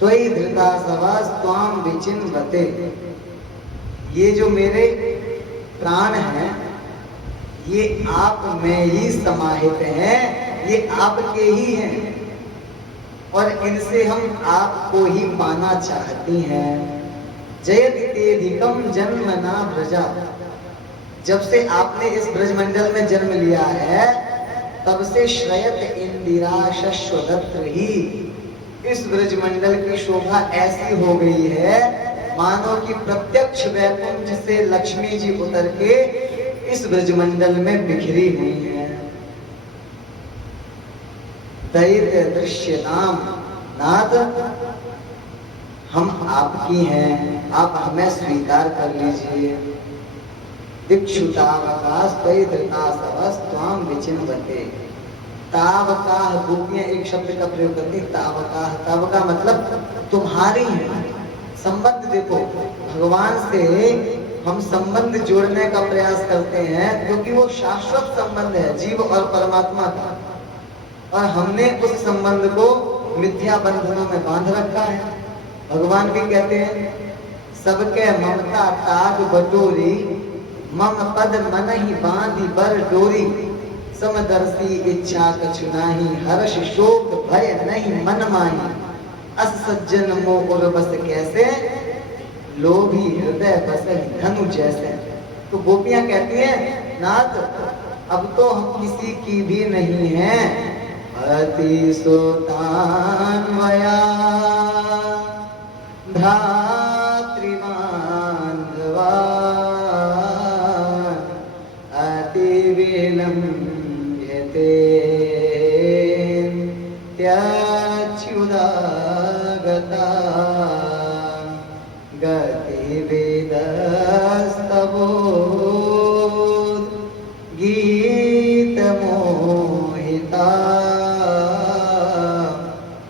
त्वयि धृतासवः त्वां विचिन्वते। ये जो मेरे प्राण हैं ये आप में ही समाहित हैं, ये आपके ही हैं और इनसे हम आपको ही पाना चाहती हैं। जयति तेधिकम जन्मना व्रजा। जब से आपने इस ब्रजमंडल में जन्म लिया है तब से श्रयत इंदिरा शश्वदत्र ही इस ब्रजमंडल की शोभा ऐसी हो गई है मानो कि प्रत्यक्ष वैकुंठ से लक्ष्मी जी उतर के इस ब्रजमंडल में बिखरी हुई है। दैत्य दृश्यताम नाथ, हम आपकी हैं, आप हमें स्वीकार कर लीजिए। दिक्षुतावकाश त्वयि धृतासवः त्वां विचिन्वते। तावकाह गोपियां एक शब्द का प्रयोग करती, तावकाह। तावका मतलब तुम्हारी है। संबंध देखो, भगवान से हम संबंध जोड़ने का प्रयास करते हैं क्योंकि वो शाश्वत संबंध है जीव और परमात्मा का, और हमने उस संबंध को मिथ्या बंधनों में बांध रखा है। भगवान भी कहते हैं सबके ममता ताग बटोरी, मम पद मन ही बांधी बर डोरी, समदर्शी इच्छा कछु नाही, हर्ष शोक भय नहीं मन माही, अस सज्जन मोह और बस कैसे, लोभी हृदय बसहि धनु जैसे। तो गोपियां कहती हैं नाथ अब तो हम किसी की भी नहीं हैं। अति सुतान्वया धात्रीमान्धवा अति विलम्ब्यते त्याच्युदागता गतिविदस्तवोद गीतमोहिता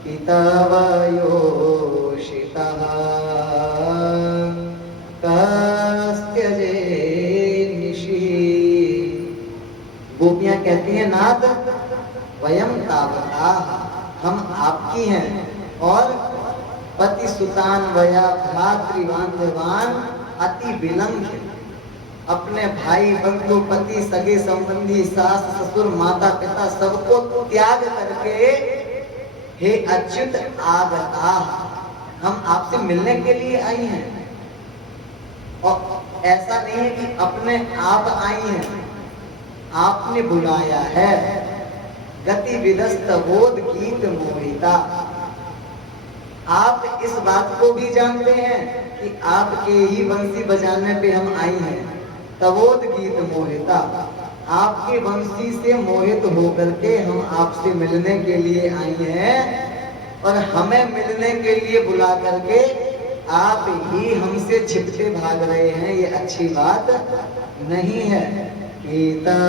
पितवयोषितः कस्त्यजे निशि। गोपियां कहती हैं नाथ वयम तावता, हम आपकी हैं और पति सुतान्वया भ्रातृबान्धवान अति विलंघ्य, अपने भाई बंधु पति सगे संबंधी सास ससुर माता पिता सबको त्याग करके हे अच्युत आगता, हम आपसे मिलने के लिए आई हैं। और ऐसा नहीं है कि अपने आप आई हैं, आपने बुलाया है। गति विदस्त बोध गीत मोहिता, आप इस बात को भी जानते हैं कि आपके ही बंसी बजाने पे हम आई हैं। तवोद गीत मोहिता, आपके बंसी से मोहित होकर के हम आपसे मिलने के लिए आई हैं और हमें मिलने के लिए बुला करके आप ही हमसे छिपते भाग रहे हैं, ये अच्छी बात नहीं है। कीतवयोषितः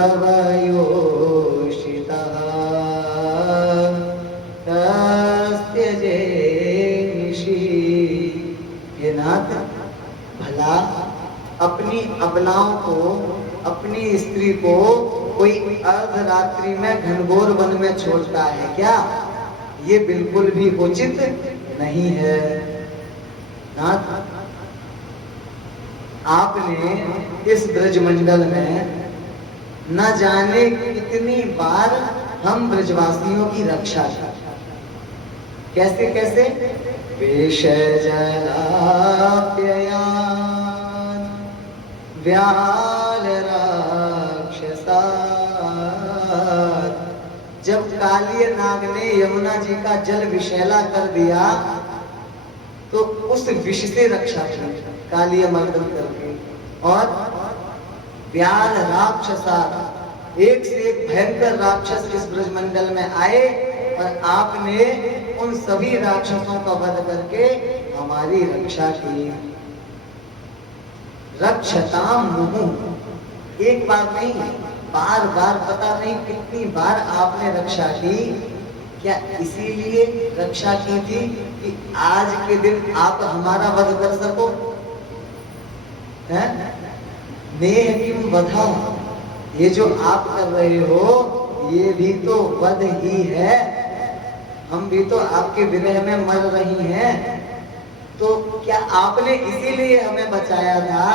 कस्त्यजे निशि। ये नाथ भला अपनी अबलाओं को, अपनी स्त्री को कोई अर्धरात्रि में घनघोर वन में छोड़ता है क्या? ये बिल्कुल भी उचित नहीं है। नाथ आपने इस ब्रजमंडल में न जाने कितनी बार हम ब्रजवासियों की रक्षा की। कैसे कैसे? वेशजलाप्ययान व्याल राक्षसात्। जब कालिय नाग ने यमुना जी का जल विषैला कर दिया तो उस विष से रक्षा की कालिय मर्दन करके। और व्याल राक्षसात्, एक से एक भयंकर राक्षस इस ब्रजमंडल में आए और आपने उन सभी राक्षसों का वध करके हमारी रक्षा की। रक्षताम मुहु, एक बार नहीं बार बार, पता नहीं कितनी बार आपने रक्षा की। क्या इसीलिए रक्षा की थी कि आज के दिन आप हमारा वध कर सको? नेह किम वधा, ये जो आप कर रहे हो ये भी तो वध ही है। हम भी तो आपके विरह में मर रही हैं। तो क्या आपने इसीलिए हमें बचाया था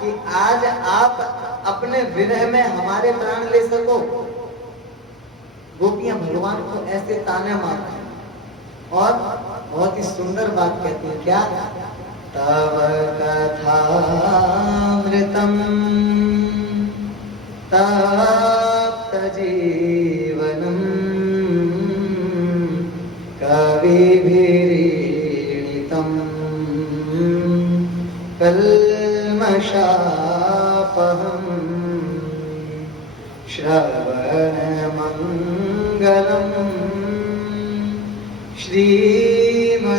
कि आज आप अपने विरह में हमारे प्राण ले सको? गोपियां भगवान को ऐसे ताने मारती और बहुत ही सुंदर बात कहती है, क्या? तव कथामृतम तप्त जीवनम कविभिरीडितम कल्मषापहम श्रवणमंगलम श्रीमदाततं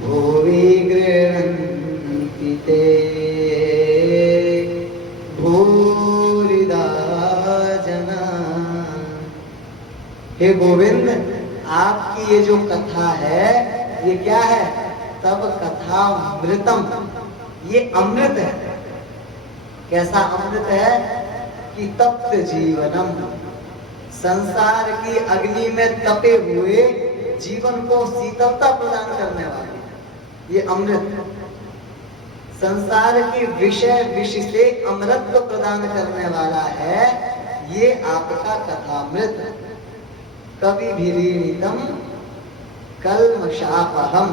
भुवि गृह्णन्ति ते भूरिदा जना। हे गोविंद, आपकी ये जो कथा है, ये क्या है? तब कथा अमृतम, ये अमृत है। कैसा अमृत है? कि तप्त जीवनम, संसार की अग्नि में तपे हुए जीवन को शीतलता प्रदान करने वाले ये अमृत, संसार की विषय विष से अमृत प्रदान करने वाला है ये आपका कथामृत। कवि भिरीडितम कल्मषापहम,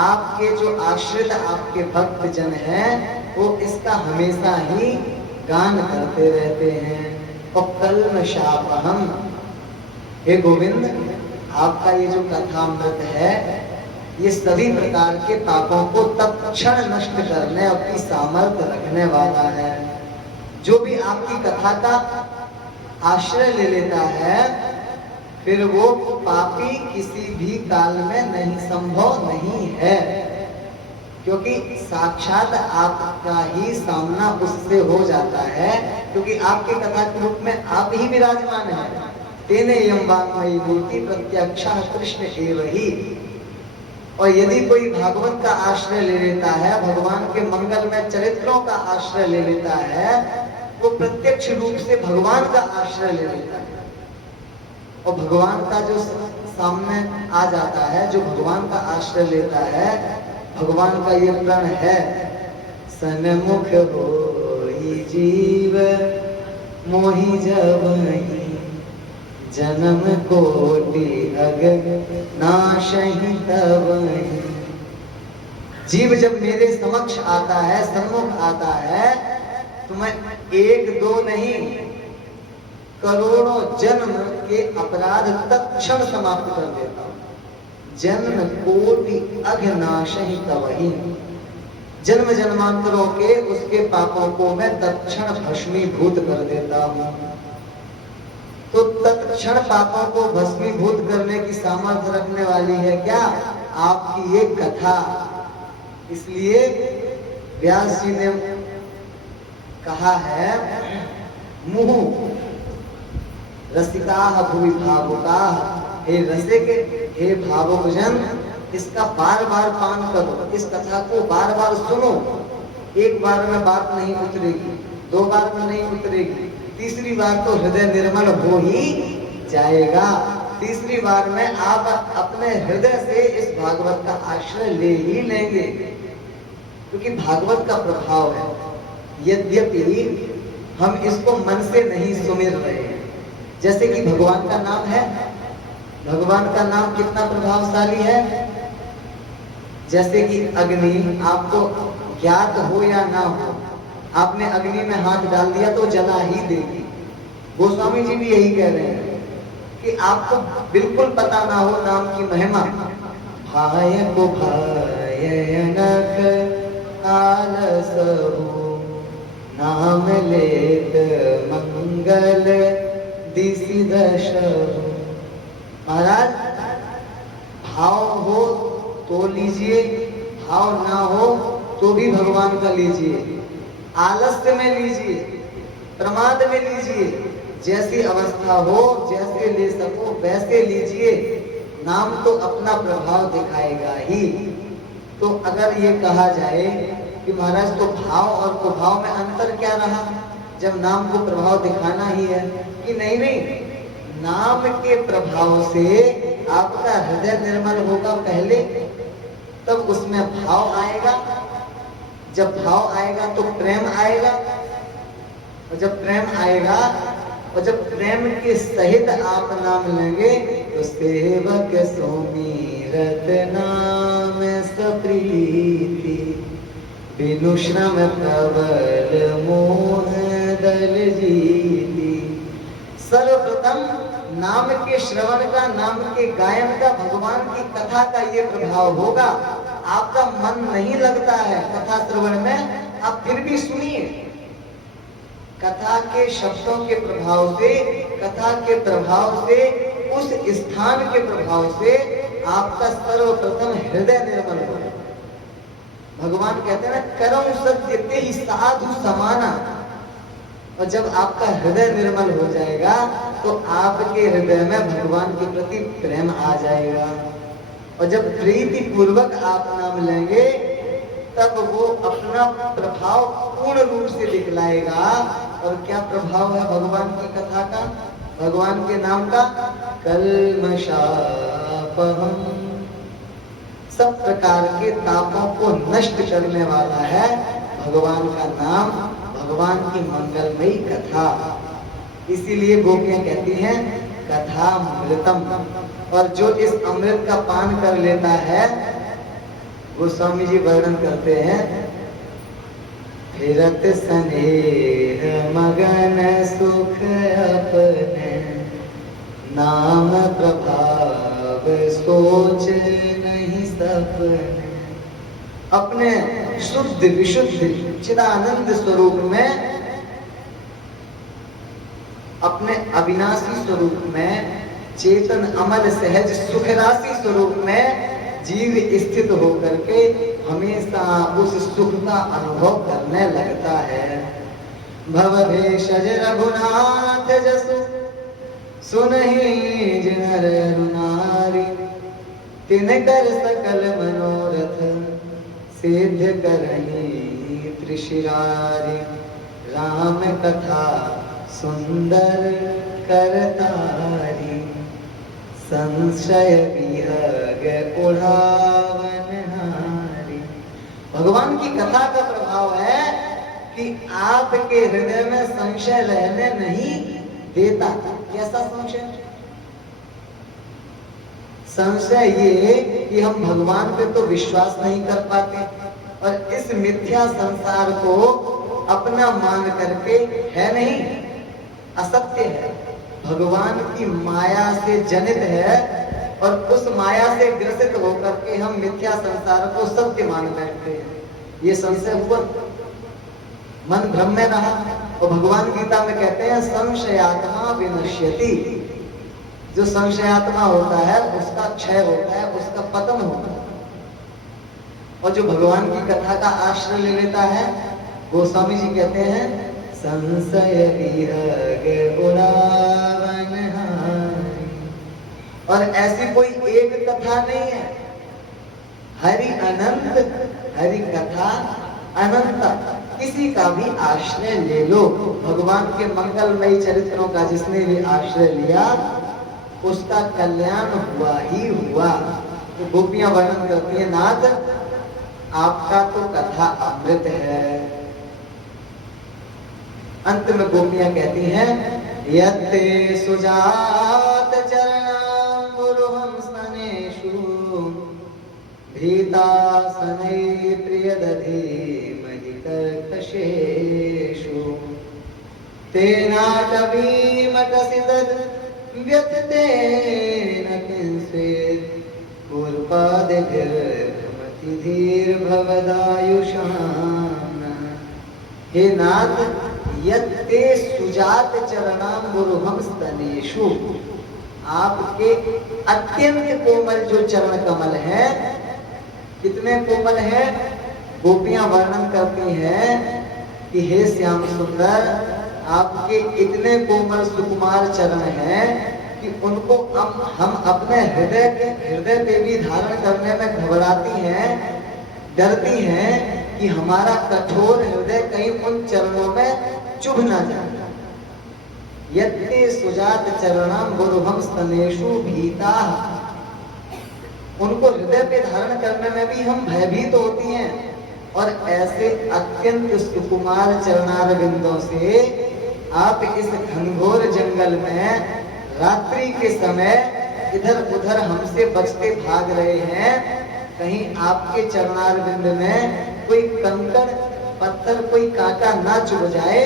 आपके जो आश्रित आपके भक्त जन हैं वो इसका हमेशा ही गान करते रहते हैं। और कल्मषापहम, हे गोविंद, आपका ये जो कथामृत है ये सभी प्रकार के पापों को तत्क्षण नष्ट करने की सामर्थ्य रखने वाला है। जो भी आपकी कथा का आश्रय ले लेता है फिर वो पापी किसी भी काल में नहीं, संभव नहीं है, क्योंकि साक्षात आपका ही सामना उससे हो जाता है, क्योंकि आपके कथा के रूप में आप ही विराजमान हैं। तेने यम वाङ्मयी मूर्ति प्रत्यक्षा कृष्ण एव ही। और यदि कोई भागवत का आश्रय ले लेता है, भगवान के मंगलमय चरित्रों का आश्रय ले लेता है, वो प्रत्यक्ष रूप से भगवान का आश्रय ले लेता है। और भगवान का जो सामने आ जाता है, जो भगवान का आश्रय लेता है, भगवान का ये प्रण है, सन्मुख होई जीव मोहि जबहि जन्म कोटि अग नाशहि तबहि। जीव जब मेरे समक्ष आता है, सन्मुख आता है, तो मैं एक दो नहीं करोड़ों जन्म के अपराध तत्क्षण समाप्त कर देता हूं। जन्म कोटि अघनाशहि तबहि, जन्म जन्मांतरों के उसके पापों को मैं तत्क्षण भस्मीभूत कर देता हूं। तो तत्क्षण पापों को भस्मीभूत करने की सामर्थ्य रखने वाली है क्या? आपकी ये कथा। इसलिए व्यास जी ने कहा है, मुहु रसिकाः भुवि भावुकाः, हे रसिक, हे भावुक जन, इसका बार बार पान करो, इस कथा को बार बार सुनो। एक बार में बात नहीं उतरेगी, दो बार में नहीं उतरेगी, तीसरी बार तो हृदय निर्मल हो ही जाएगा। तीसरी बार में आप अपने हृदय से इस भागवत का आश्रय ले ही लेंगे, क्योंकि भागवत का प्रभाव है। यद्यपि हम इसको मन से नहीं सुमिर रहे हैं, जैसे कि भगवान का नाम है, भगवान का नाम कितना प्रभावशाली है। जैसे कि अग्नि आपको ज्ञात हो या ना हो, आपने अग्नि में हाथ डाल दिया तो जला ही देगी। गोस्वामी जी भी यही कह रहे हैं कि आपको बिल्कुल पता ना हो नाम की महिमा, भाय को भायनक आलसहु नाम लेत मंगल दिसि दशहु। महाराज, भाव हो तो लीजिए, भाव ना हो तो भी भगवान का लीजिए, आलस्य में लीजिए, प्रमाद में लीजिए, जैसी अवस्था हो, जैसे ले सको वैसे लीजिए, नाम तो अपना प्रभाव दिखाएगा ही। तो अगर ये कहा जाए कि महाराज तो भाव और प्रभाव में अंतर क्या रहा, जब नाम को प्रभाव दिखाना ही है, कि नहीं नहीं, नाम के प्रभाव से आपका हृदय निर्मल होगा पहले, तब उसमें भाव आएगा। जब भाव आएगा तो प्रेम आएगा, और जब प्रेम आएगा और जब प्रेम के सहित आप नाम लेंगे तो सेवक सुमिरत नाम सप्रीति, बिनु श्रम प्रबल मोह दल जीती। सर्वप्रथम नाम के श्रवण का, नाम के गायन का, भगवान की कथा का ये प्रभाव होगा। आपका मन नहीं लगता है कथा श्रवण में, आप फिर भी सुनिए। कथा के शब्दों के प्रभाव से, कथा के प्रभाव से, उस स्थान के प्रभाव से आपका सर्वप्रथम हृदय निर्मल होगा। भगवान कहते हैं ना, करम सत्य ते ही साधु समाना। और जब आपका हृदय निर्मल हो जाएगा तो आपके हृदय में भगवान के प्रति प्रेम आ जाएगा। और जब प्रीति पूर्वक आप नाम लेंगे तब वो अपना प्रभाव पूर्ण रूप से दिखलाएगा। और क्या प्रभाव है भगवान की कथा का, भगवान के नाम का? कल्मषापहम, सब प्रकार के तापों को नष्ट करने वाला है भगवान का नाम, भगवान की मंगलमयी कथा। इसीलिए गोपियां कहती हैं कथा अमृतम। और जो इस अमृत का पान कर लेता है, गोस्वामी जी वर्णन करते हैं, फिरत स्नेह मगन सुख अपने, नाम प्रभाव सोच नहीं सपने। अपने शुद्ध विशुद्ध चिदानंद स्वरूप में, अपने अविनाशी स्वरूप में, चेतन अमल सहज सुख राशि स्वरूप में जीव स्थित होकर के हमेशा उस सुख का अनुभव करने लगता है। भवभेषज रघुनाथ जसु सुनहि जिनर नारी, तिनकर सकल मनोरथ सिद्ध करहि त्रिशिरारी। राम कथा सुंदर करतारी, संशय विहग उड़ावन हारी। भगवान की कथा का प्रभाव है कि आपके हृदय में संशय रहने नहीं देता। कैसा संशय? संशय ये कि हम भगवान पे तो विश्वास नहीं कर पाते और इस मिथ्या संसार को अपना मान करके, है नहीं, असत्य है, भगवान की माया से जनित है, और उस माया से ग्रसित होकर के हम मिथ्या संसार को सत्य मान बैठते हैं। ये संशय हुआ, मन भ्रम में रहा। और भगवान गीता में कहते हैं संशयात्मा विनश्यति। जो संशयात्मा होता है उसका क्षय होता है, उसका पतन होता है। और जो भगवान की कथा का आश्रय ले लेता है, गोस्वामी जी कहते हैं संशय विहग उड़ावन हारी। और ऐसी कोई एक कथा नहीं है, हरि अनंत, हरि कथा अनंत। किसी का भी आश्रय ले लो, भगवान के मंगलमयी चरित्रों का जिसने भी आश्रय लिया उसका कल्याण हुआ ही हुआ। तो गोपियां वर्णन करती है, नाथ आपका तो कथा अमृत है। अंत में गोपियां कहती हैं, यत्ते सुजात चरणाम्बुरुहं स्नेषु, भीतासनै प्रियदधीमहि कर्कशेषु, तेनाटवीमटसि तद् व्यथितेन किंचित्, पूर्वादिभिर्भ्रमतिधीर्भवदायुषाम्। हे नाथ, यत्ते सुजात चरणाम्बुरुहं स्तनेषु, आपके अत्यंत कोमल जो चरण कमल है, कितने कोमल है? गोपियां वर्णन करती हैं कि हे श्याम सुंदर, आपके इतने कोमल सुकुमार चरण हैं कि उनको हम अपने हृदय पे भी धारण करने में घबराती हैं, डरती हैं कि हमारा कठोर हृदय कहीं उन चरणों में चुभ ना जाए। यत्ते सुजात चरणम गुरुहम स्तनेषु भीता। उनको हृदय पे धारण करने में भी हम भयभीत होती हैं। और ऐसे अत्यंत सुकुमार चरणार बिंदों से आप इस घनघोर जंगल में रात्रि के समय इधर उधर हमसे बचते भाग रहे हैं। कहीं आपके चरणार बिंद में कोई कंकड़ पत्थर कोई कांटा ना चुभ जाए,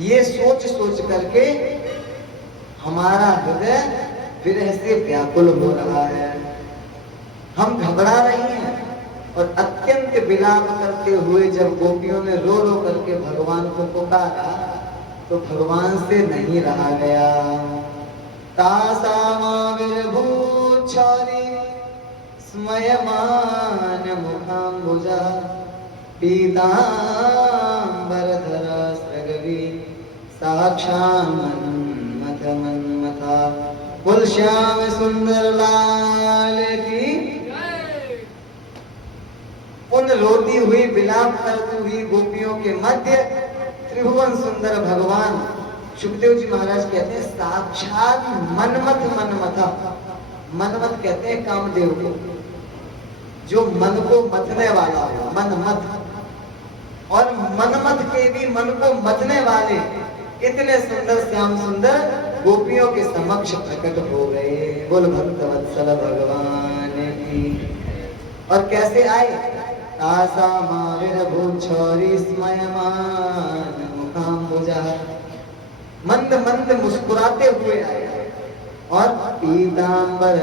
ये सोच सोच करके हमारा हृदय विरह से व्याकुल हो रहा है। हम घबरा रही हैं। और अत्यंत विलाप करते हुए जब गोपियों ने रो रो करके भगवान को पुकारा तो भगवान से नहीं रहा गया। तासामाविर्भूच्छारी स्मयमान मुखाम्बुजा पीताम्बरधरा सृगवी साक्षान्मन्मथ मन्मथा। बोल श्याम सुंदर लाल की। उन रोती हुई विलाप करती हुई गोपियों के मध्य त्रिभुवन सुंदर भगवान सुखदेव जी महाराज कहते हैं साक्षात मनमथ मनमथा। मनमथ कहते हैं कामदेव को, जो मन को मथने वाला हो, मनमथ। और मनमथ के भी मन को मथने वाले इतने सुंदर श्याम सुंदर गोपियों के समक्ष प्रकट हो गए। बोल भक्तवत्सल भगवान की। और कैसे आए? मंद मंद मुस्कुराते हुए आए। और पीतांबर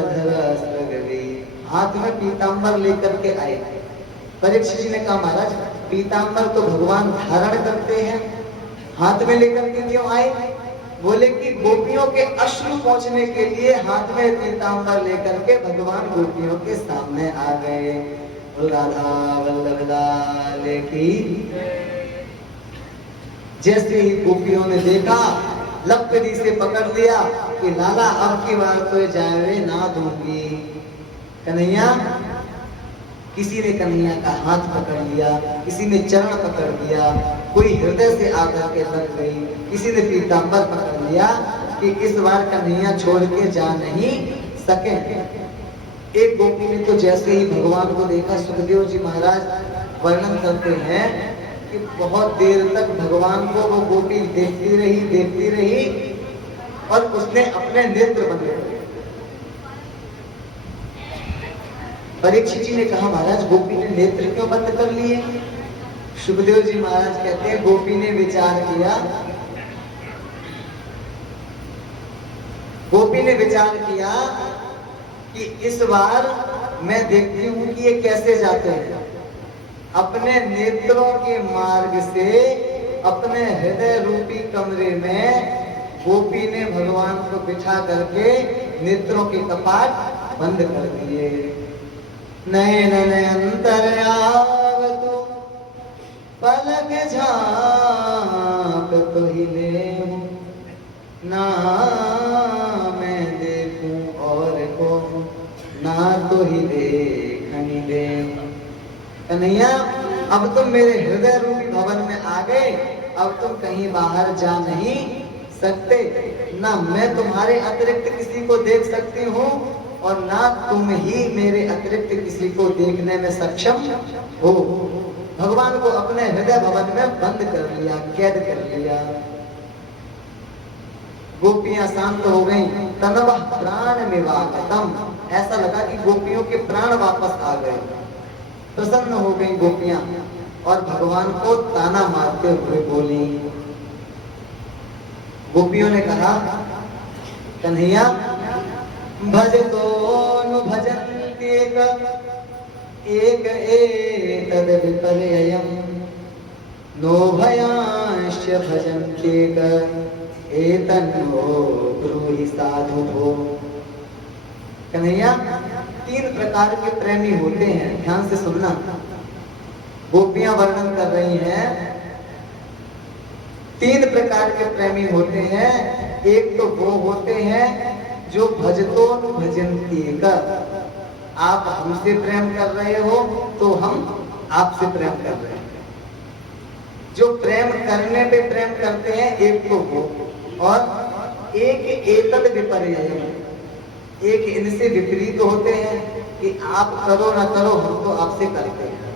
हाथ में पीतांबर लेकर के आए। परीक्षित जी ने कहा महाराज पीतांबर तो भगवान धारण करते हैं, हाथ में लेकर के क्यों आए? बोले कि गोपियों के अश्रु पहुंचने के लिए हाथ में पीतांबर लेकर के भगवान गोपियों के सामने आ गए। राधा वल्लभ लाल की। जैसे ही गोपियों ने देखा लपकड़ी से पकड़ लिया कि लाला अब की बार तो जाए ना दूंगी। कन्हैया, किसी ने कन्हैया का हाथ पकड़ लिया, किसी ने चरण पकड़ लिया, कोई हृदय से आकर के लग गई, किसी ने पीतांबर पकड़ लिया कि इस बार कन्हैया छोड़ के जा नहीं सके। एक गोपी ने तो जैसे ही भगवान को देखा, सुखदेव जी महाराज वर्णन करते हैं कि बहुत देर तक भगवान को वो गोपी देखती रही और उसने अपने नेत्र बंद कर दिए। परीक्षित जी ने कहा महाराज गोपी ने नेत्र क्यों बंद कर लिए? सुखदेव जी महाराज कहते हैं गोपी ने विचार किया, गोपी ने विचार किया कि इस बार मैं देखती हूं कि ये कैसे जाते हैं। अपने नेत्रों के मार्ग से अपने हृदय रूपी कमरे में गोपी ने भगवान को बिठा करके नेत्रों के कपाट बंद कर दिए। नयन अंतर्यावतु पलक झांक तो ही ले ना मैं देखूं और को ना तो ही देखनी दे। कन्हैया अब तुम मेरे हृदय रूपी भवन में आ गए, अब तुम कहीं बाहर जा नहीं सकते। ना मैं तुम्हारे अतिरिक्त किसी को देख सकती हूँ और ना तुम ही मेरे अतिरिक्त किसी को देखने में सक्षम हो। भगवान को अपने हृदय भवन में बंद कर लिया, कैद कर लिया। गोपियां शांत हो गईं। तनवः प्राण निवागतम, ऐसा लगा कि गोपियों के प्राण वापस आ गए। प्रसन्न हो गई गोपियां और भगवान को ताना मारते हुए बोली। गोपियों ने कहा कन्हैया भजतो नु भजन्ति एक एतद् विपर्ययम् नो भयांश्च भजन्त्येक एतन्नो ब्रूहि साधु भो। कन्हैया तीन प्रकार के प्रेमी होते हैं, ध्यान से सुनना। गोपियां वर्णन कर रही हैं तीन प्रकार के प्रेमी होते हैं। एक तो वो होते हैं जो भजतो भजन्ति का, आप हमसे प्रेम कर रहे हो तो हम आपसे प्रेम कर रहे हैं। जो प्रेम करने पे प्रेम करते हैं, एक तो वो, और एक एतद विपर्ययम्, एक इनसे विपरीत होते हैं कि आप करो ना करो हम तो आपसे करते हैं,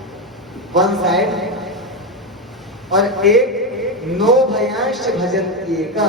वन साइड। और एक नो भयांश भजन किए का,